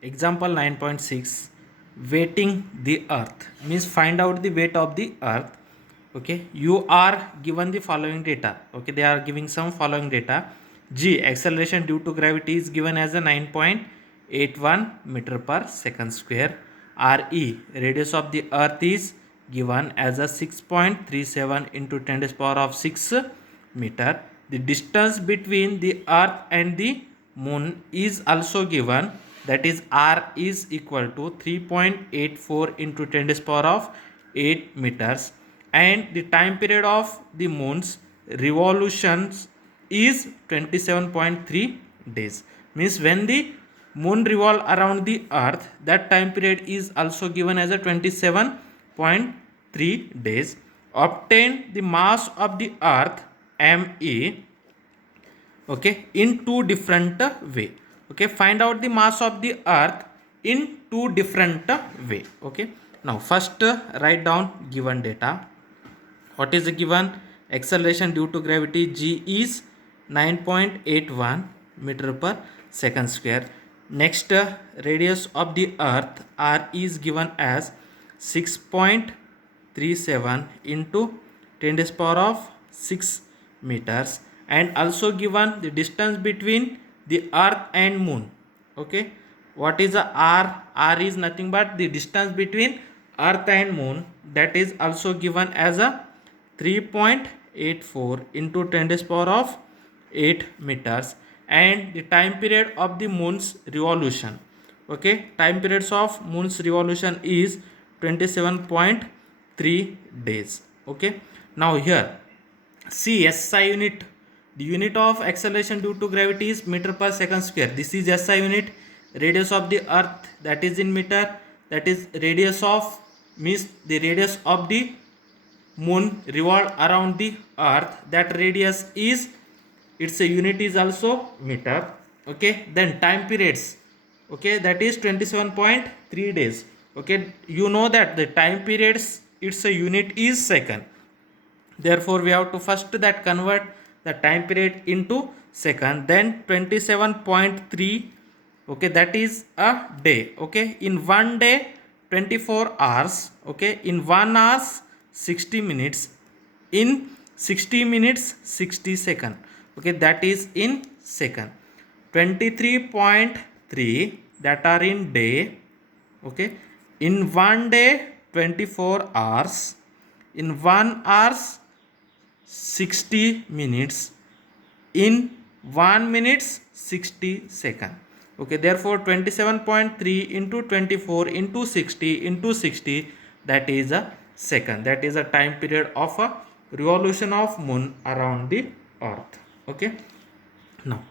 Example 9.6, weighting the earth means find out the weight of the earth. Okay, you are given the following data. Okay, they are giving some following data. G, acceleration due to gravity, is given as a 9.81 meter per second square. Re, radius of the earth, is given as a 6.37 into 10 to the power of 6 meter. The distance between the earth and the moon is also given, that is r is equal to 3.84 into 10 to the power of 8 meters, and the time period of the moon's revolutions is 27.3 days. Means when the moon revolve around the earth, that time period is also given as a 27.3 days. Obtain the mass of the earth, me, okay, in two different way. Okay, find out the mass of the earth in two different way. Okay, now first write down given data. What is the given? Acceleration due to gravity, g is 9.81 meter per second square. Next, radius of the earth, r, is given as 6.37 into 10 to the power of 6 meters, and also given the distance between the earth and moon. Okay, what is the r? R is nothing but the distance between earth and moon, that is also given as a 3.84 into 10 to the power of 8 meters, and the time period of the moon's revolution. Okay, time periods of moon's revolution is 27.3 days. Okay, now here see SI unit. The unit of acceleration due to gravity is meter per second square. This is SI unit. Radius of the earth, that is in meter, that is radius of, means the radius of the moon revolve around the earth, that radius is, its a unit is also meter. Okay, then time periods, okay, that is 27.3 days. Okay, you know that the time periods, its a unit is second. Therefore we have to first that convert the time period into second, then 27.3, okay, that is a day. Okay, in one day 24 hours. Okay, in 1 hours 60 minutes, in 60 minutes 60 second. Okay, that is in second. 23.3, that are in day. Okay, in one day 24 hours, in 1 hours 60 minutes, in 1 minutes 60 second. Okay, therefore 27.3 into 24 into 60 into 60, that is a second. That is a time period of a revolution of moon around the earth. Okay, now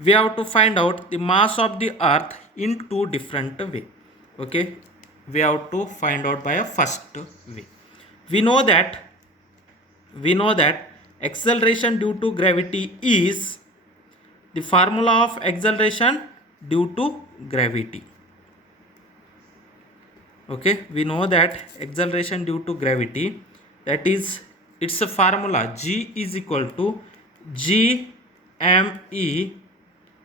we have to find out the mass of the earth in two different way. Okay, we have to find out by a first way. We know that acceleration due to gravity is the formula of acceleration due to gravity. Okay, we know that acceleration due to gravity, that is, it's a formula, g is equal to g me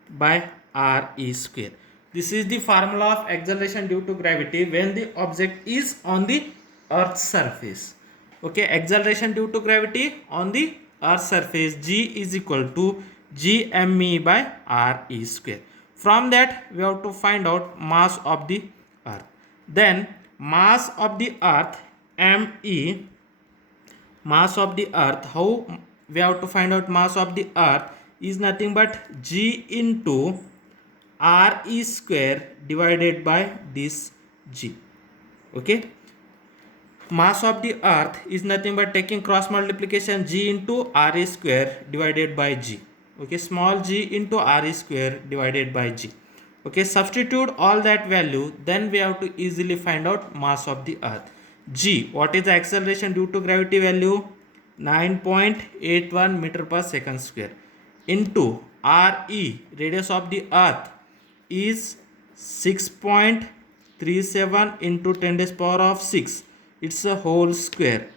by re square. This is the formula of acceleration due to gravity when the object is on the earth's surface. Okay, acceleration due to gravity on the earth's surface, g is equal to g me by re square. From that we have to find out mass of the earth. Then mass of the earth, me, mass of the earth, how we have to find out mass of the earth, is nothing but g into re square divided by this g. Okay, mass of the earth is nothing but taking cross multiplication, g into re square divided by g. Okay, small g into re square divided by g. Okay, substitute all that value, then we have to easily find out mass of the earth. G, what is the acceleration due to gravity value? 9.81 meter per second square, into re, radius of the earth, is 6.37 into 10 to the power of 6, it's a whole square,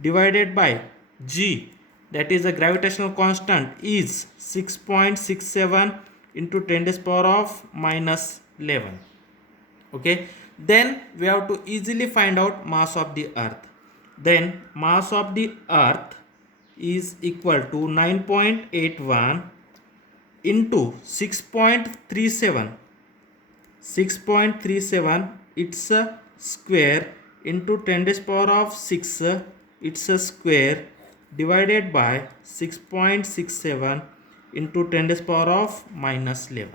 divided by g, that is a gravitational constant, is 6.67 into 10 to the power of minus 11. Okay, then we have to easily find out mass of the earth. Then mass of the earth is equal to 9.81 into 6.37. 6.37, it's a square, into 10 to the power of 6, it's a square, divided by 6.67 into 10 to the power of minus 11.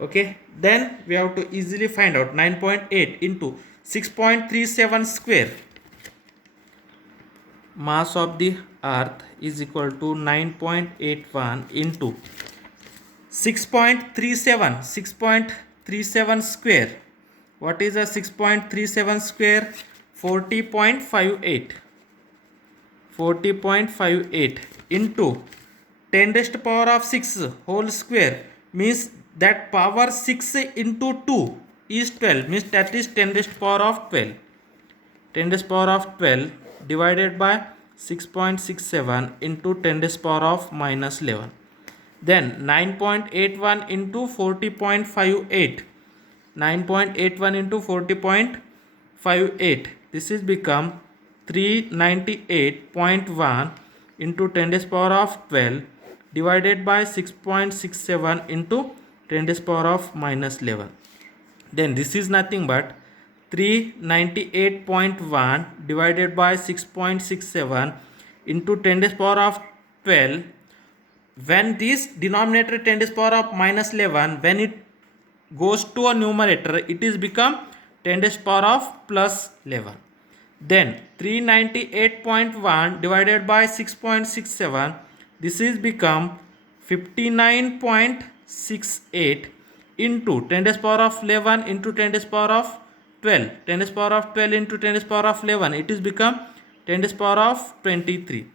Okay, then we have to easily find out 9.8 into 6.37 square. Mass of the earth is equal to 9.81 into 6.37 square. What is a 6.37 square? 40.58. 40.58 into 10 raised to power of 6 whole square, means that power 6 into 2 is 12, means that is 10 raised to power of 12. 10 raised to power of 12 divided by 6.67 into 10 raised to power of minus 11. Then 9.81 into 40.58. 9.81 into 40.58. This is become 398.1 into 10 to the power of 12 divided by 6.67 into 10 to the power of minus 11. Then this is nothing but 398.1 divided by 6.67 into 10 to the power of 12. When this denominator 10 to the power of minus 11, when it goes to a numerator, it is become 10 to the power of plus 11. Then 398.1 divided by 6.67, this is become 59.68 into 10 to the power of 11 into 10 to the power of 12. 10 to the power of 12 into 10 to the power of 11, it is become 10 to the power of 23.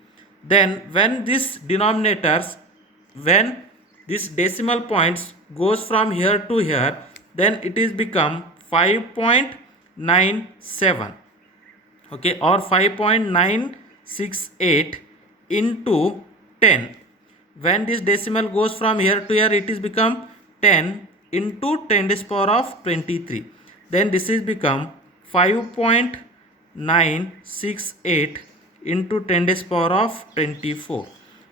Then when this denominators, when this decimal points goes from here to here, then it is become 5.97. Okay, or 5.968 into 10. When this decimal goes from here to here, it is become 10 into 10 to the power of 23. Then this is become 5.968 into 10 to the power of 24.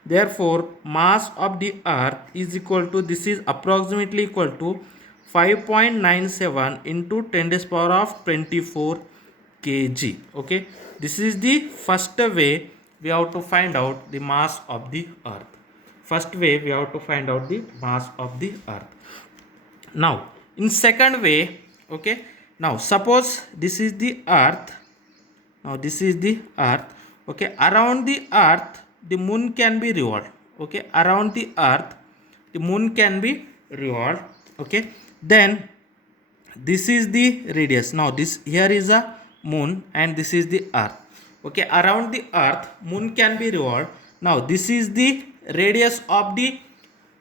Therefore, mass of the earth is equal to, this is approximately equal to 5.97 into 10 to the power of 24 kg. Okay, this is the first way we have to find out the mass of the earth. First way we have to find out the mass of the earth. Now in second way, okay, now suppose this is the earth. Now this is the earth. Okay, around the earth the moon can be revolved. Okay, around the earth the moon can be revolved. Okay, then this is the radius. Now this here is a moon and this is the earth. Okay, around the earth moon can be revolved. Now this is the radius of the,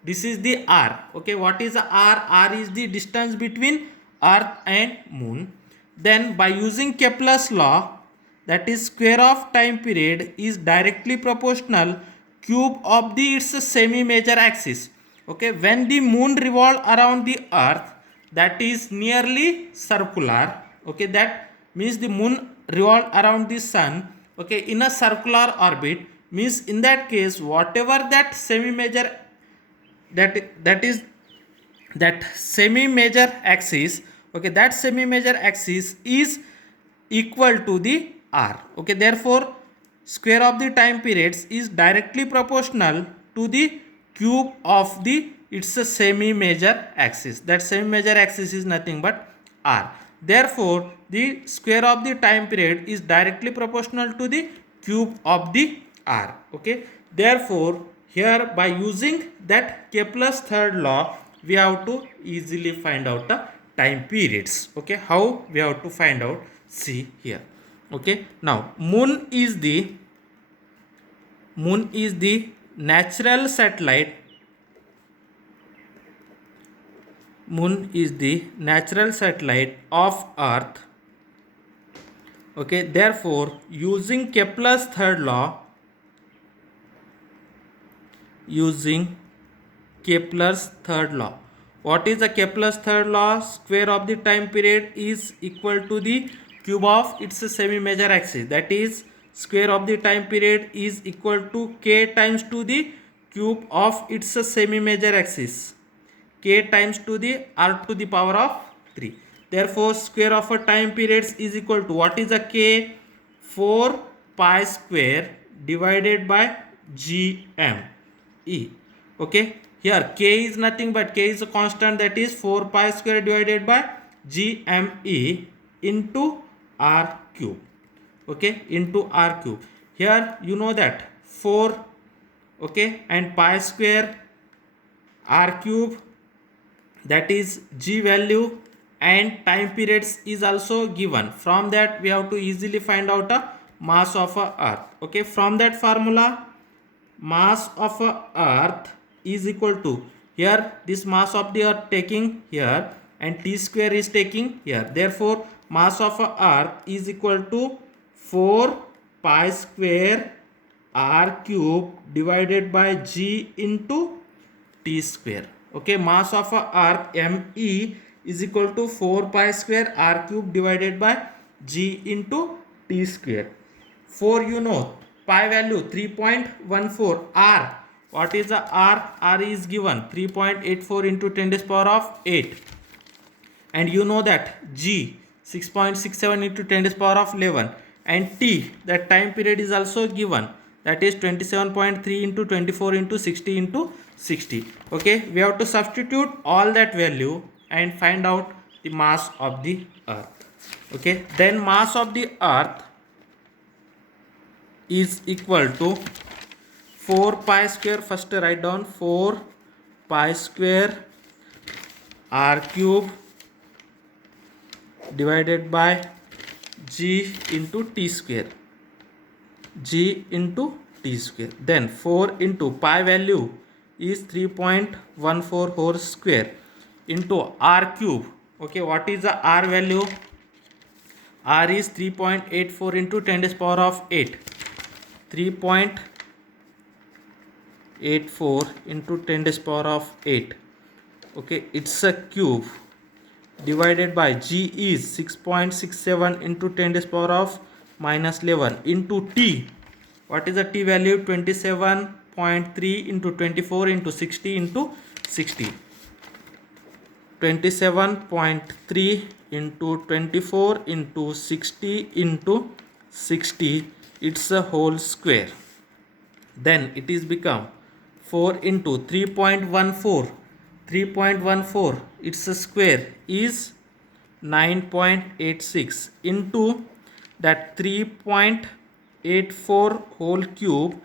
this is the r. Okay, what is the r? R is the distance between earth and moon. Then by using Kepler's law, that is square of time period is directly proportional cube of the its semi major axis. Okay, when the moon revolve around the earth, that is nearly circular. Okay, that means the moon revolve around the sun, okay, in a circular orbit, means in that case whatever that semi major, that is that semi major axis, okay, that semi major axis is equal to the r. Okay, therefore square of the time periods is directly proportional to the cube of the its semi major axis. That semi major axis is nothing but r. Therefore the square of the time period is directly proportional to the cube of the r. Okay, therefore here by using that Kepler's third law, we have to easily find out the time periods. Okay, how we have to find out? See here. Okay, now moon is the natural satellite. Moon is the natural satellite of earth. Okay, therefore using Kepler's third law, What is the Kepler's third law? Square of the time period is equal to the cube of its semi-major axis. That is, square of the time period is equal to k times to the cube of its semi-major axis. K times to the r to the power of 3. Therefore, square of a time period is equal to, what is the k? 4 pi square divided by GME. Okay, here k is nothing but k is a constant, that is 4 pi square divided by GME into r cube. Okay, into r cube. Here you know that 4, okay, and pi square r cube, that is g value, and time periods is also given. From that we have to easily find out a mass of a earth. Okay, from that formula, mass of a earth is equal to, here this mass of the earth taking here and t square is taking here. Therefore, mass of a earth is equal to 4 pi square r cube divided by g into t square. Okay, mass of a earth Me is equal to 4 pi square r cube divided by g into t square. 4 you know, pi value 3.14, r, what is the r? R is given 3.84 into 10 to the power of 8, and you know that g 6.67 into 10 to the power of 11, and t, that time period is also given, that is 27.3 into 24 into 60 into 60. Okay, we have to substitute all that value and find out the mass of the earth. Okay, then mass of the earth is equal to 4 pi square, first write down 4 pi square r cube divided by g into t square, g into t square. Then 4 into pi value is 3.14 whole square into r cube. Okay, what is the r value? R is 3.84 into 10 to the power of 8. 3.84 into 10 to the power of 8. Okay, it's a cube, divided by g is 6.67 into 10 to the power of minus 11 into t. What is the t value? 27.3 into 24 into 60 into 60. 27.3 into 24 into 60 into 60, it's a whole square. Then it is become 4 into 3.14. 3.14, it's a square, is 9.86 into that 3.84 whole cube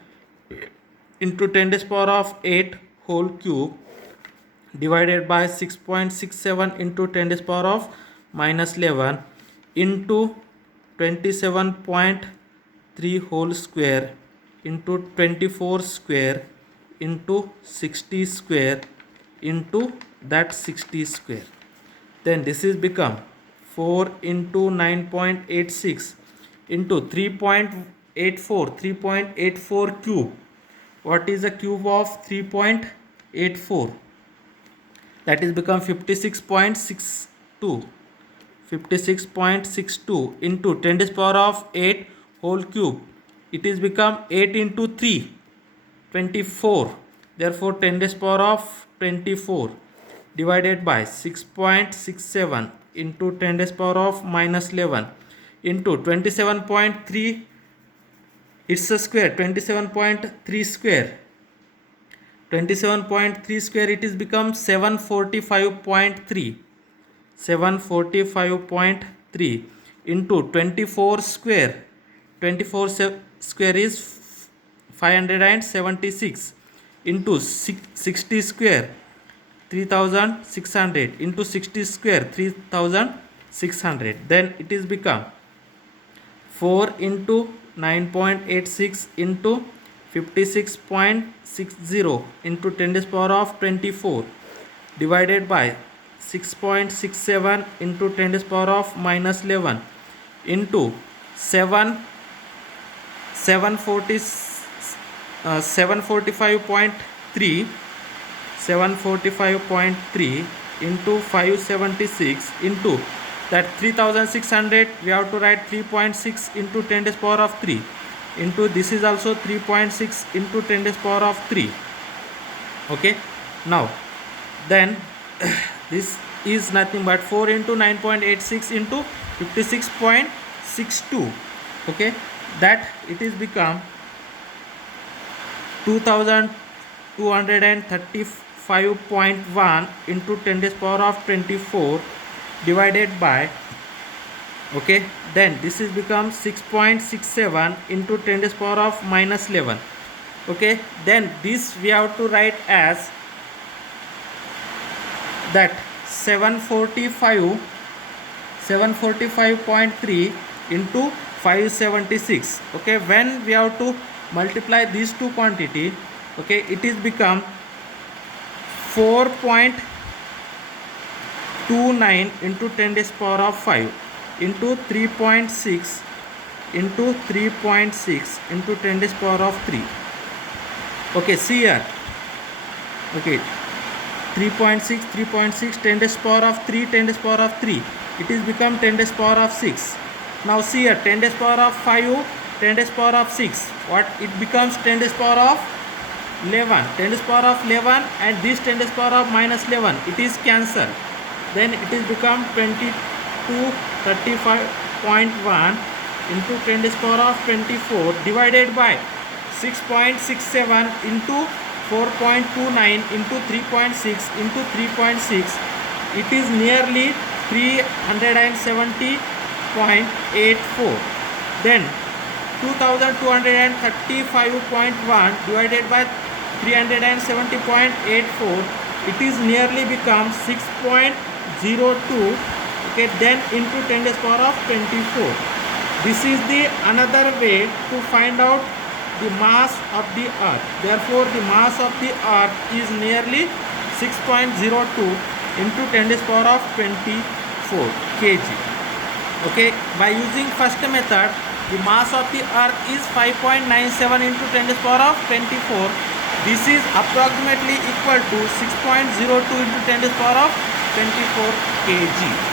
into 10 to the power of 8 whole cube divided by 6.67 into 10 to the power of minus 11 into 27.3 whole square into 24 square into 60 square into that 60 square. Then this is become 4 into 9.86 into 3.84 cube. What is the cube of 3.84? That is become 56.62. 56.62 into 10 to the power of 8 whole cube. It is become 8 into 3, 24. Therefore 10 to the power of 24 divided by 6.67 into 10 to the power of minus 11 into 27.3, it's a square, 27.3 square. 27.3 square, it is become 745.3. 745.3 into 24 square. 24 square is 576 into 60 square, 3600 into 60 square, 3600. Then it is become 4 into 9.86 into 56.60 into 10 to the power of 24 divided by 6.67 into 10 to the power of minus 11 into 745.3 into 576 into that 3600, we have to write 3.6 into 10 to the power of 3 into this is also 3.6 into 10 to the power of 3. Okay, now then this is nothing but 4 into 9.86 into 56.62. okay, that it is become 2235.1 into 10 to the power of 24 divided by, okay, then this is become 6.67 into 10 to the power of minus 11. okay, then this we have to write as that 745.3 into 576. okay, when we have to multiply these two quantity, okay, it is become 4.29 into 10 to the power of 5 into 3.6 into 3.6 into 10 to the power of 3. okay, see here, okay, 3.6 10 to the power of 3 10 to the power of 3, it is become 10 to the power of 6. now see here, 10 to the power of 5 10 to the power of 6, what it becomes 10 to the power of 11, 10 to the power of 11, and this 10 to the power of minus 11, it is cancelled, then it is become 2235.1 into 10 to the power of 24 divided by 6.67 into 4.29 into 3.6 into 3.6, it is nearly 370.84. then 2235.1 divided by 370.84, it is nearly become 6.02. okay, then into 10 to the power of 24. This is the another way to find out the mass of the earth. Therefore the mass of the earth is nearly 6.02 into 10 to the power of 24 kg. okay, by using first method, the mass of the earth is 5.97 into 10 to the power of 24. this is approximately equal to 6.02 into 10 to the power of 24 kg.